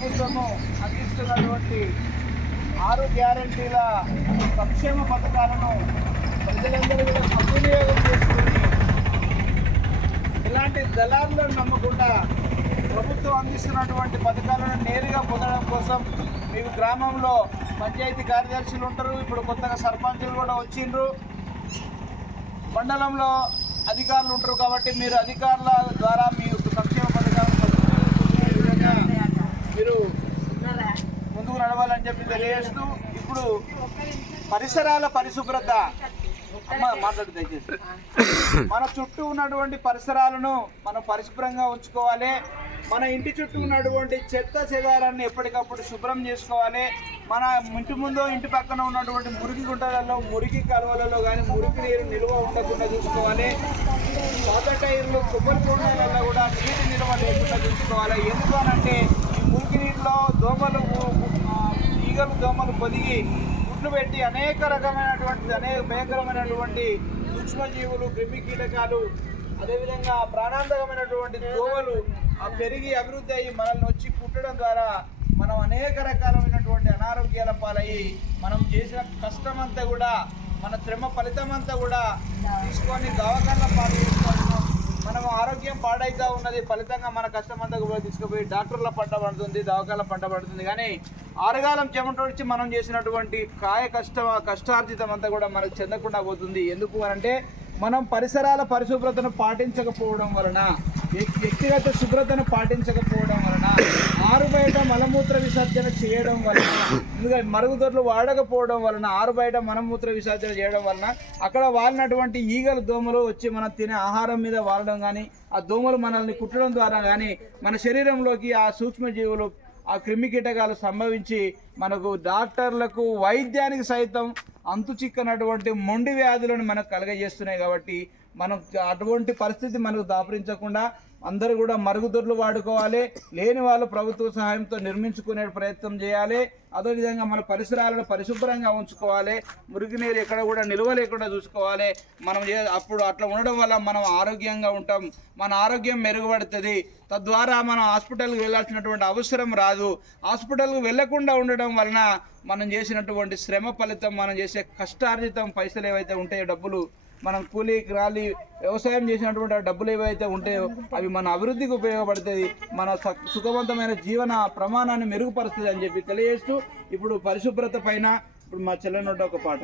ప్రభుత్వము అందిస్తున్నటువంటి 6 గ్యారంటీల సంక్షేమ పథకాలను ప్రజలందరూ కూడా సద్వినియోగం చేసుకుని ఇలాంటి దళారులను నమ్మకుండా ప్రభుత్వం అందిస్తున్నటువంటి పథకాలను నేరుగా పొందడం కోసం మీకు గ్రామంలో పంచాయతీ కార్యదర్శులు ఉంటారు, ఇప్పుడు కొత్తగా సర్పంచులు కూడా వచ్చిండ్రు, మండలంలో అధికారులు ఉంటారు. కాబట్టి మీరు అధికారుల ద్వారా మీ సంక్షేమ పథకాలను విధంగా మీరు ముందుకు నడవాలని చెప్పి తెలియజేస్తూ, ఇప్పుడు పరిసరాల పరిశుభ్రత మాట్లాడు దయచేసి. మన చుట్టూ ఉన్నటువంటి పరిసరాలను మనం పరిశుభ్రంగా ఉంచుకోవాలి. మన ఇంటి చుట్టూ ఉన్నటువంటి చెత్త చెదారాన్ని ఎప్పటికప్పుడు శుభ్రం చేసుకోవాలి. మన ఇంటి ముందు ఇంటి పక్కన ఉన్నటువంటి మురికి గుంటలలో, మురికి కాలువలలో కానీ మురికి నీరు నిల్వ ఉండకుండా చూసుకోవాలి. పాత టైర్లు, కొబ్బరి బొండాలలో కూడా నీటి నిల్వ లేకుండా చూసుకోవాలి. ఎందుకు అనంటే ఈ మురికి నీటిలో దోమలు, ఈగలు, దోమలు పొదిగి గుడ్లు పెట్టి అనేక భయంకరమైనటువంటి సూక్ష్మజీవులు, క్రిమి కీటకాలు, అదేవిధంగా ప్రాణాంతకమైనటువంటి దోమలు పెరిగి అభివృద్ధి అయ్యి మనల్ని వచ్చి కుట్టడం ద్వారా మనం అనేక రకాలైనటువంటి అనారోగ్యాల పాలయ్యి మనం చేసిన కష్టమంతా కూడా, మన శ్రమ ఫలితం అంతా కూడా తీసుకొని దవాఖాన పాలు చేసుకుంటున్నాం. మనం ఆరోగ్యం పాడైతా ఉన్నది, ఫలితంగా మన కష్టమంతా కూడా తీసుకుపోయి డాక్టర్ల పంట పడుతుంది, దవాఖాన పంట పడుతుంది. కానీ ఆరుగాలం చెమటొచ్చి మనం చేసినటువంటి కష్టార్జితం అంతా కూడా మనకు చెందకుండా పోతుంది. ఎందుకు అనంటే మనం పరిసరాల పరిశుభ్రతను పాటించకపోవడం వలన, వ్యక్తిగత శుభ్రతను పాటించకపోవడం వలన, ఆరుబయట మలమూత్ర విసర్జన చేయడం వలన, ఎందుకంటే మరుగుదొడ్లు వాడకపోవడం వలన, ఆరుబయట మలమూత్ర విసర్జన చేయడం వలన అక్కడ వాలినటువంటి ఈగలు, దోమలు వచ్చి మనం తినే ఆహారం మీద వాలడం కానీ, ఆ దోమలు మనల్ని కుట్టడం ద్వారా కానీ మన శరీరంలోకి ఆ సూక్ష్మజీవులు, ఆ క్రిమి కీటకాలు సంభవించి మనకు డాక్టర్లకు, వైద్యానికి సైతం అంతు చిక్కనటువంటి మొండి వ్యాధులను మనకు కలగజేస్తున్నాయి. కాబట్టి మనం అటువంటి పరిస్థితి మనకు దాపురించకుండా అందరూ కూడా మరుగుదొడ్లు వాడుకోవాలి. లేని వాళ్ళు ప్రభుత్వ సహాయంతో నిర్మించుకునే ప్రయత్నం చేయాలి. అదేవిధంగా మన పరిసరాలను పరిశుభ్రంగా ఉంచుకోవాలి. మురుగునీరు ఎక్కడ కూడా నిల్వ లేకుండా చూసుకోవాలి. మనం అప్పుడు అట్లా ఉండడం వల్ల మనం ఆరోగ్యంగా ఉంటాం, మన ఆరోగ్యం మెరుగుపడుతుంది. తద్వారా మనం హాస్పిటల్కి వెళ్ళాల్సినటువంటి అవసరం రాదు. హాస్పిటల్కి వెళ్లకుండా ఉండడం వలన మనం చేసినటువంటి శ్రమ ఫలితం, మనం చేసే కష్టార్జితం, పైసలు ఏవైతే ఉంటాయో, డబ్బులు, మనం కూలీకి రాలి వ్యవసాయం చేసినటువంటి డబ్బులు ఏవైతే ఉంటాయో అవి మన అభివృద్ధికి ఉపయోగపడుతుంది, మన సుఖవంతమైన జీవన ప్రమాణాన్ని మెరుగుపరుస్తుంది అని చెప్పి తెలియజేస్తూ, ఇప్పుడు పరిశుభ్రత పైన ఇప్పుడు మా చెల్లెనోట ఒక పాట.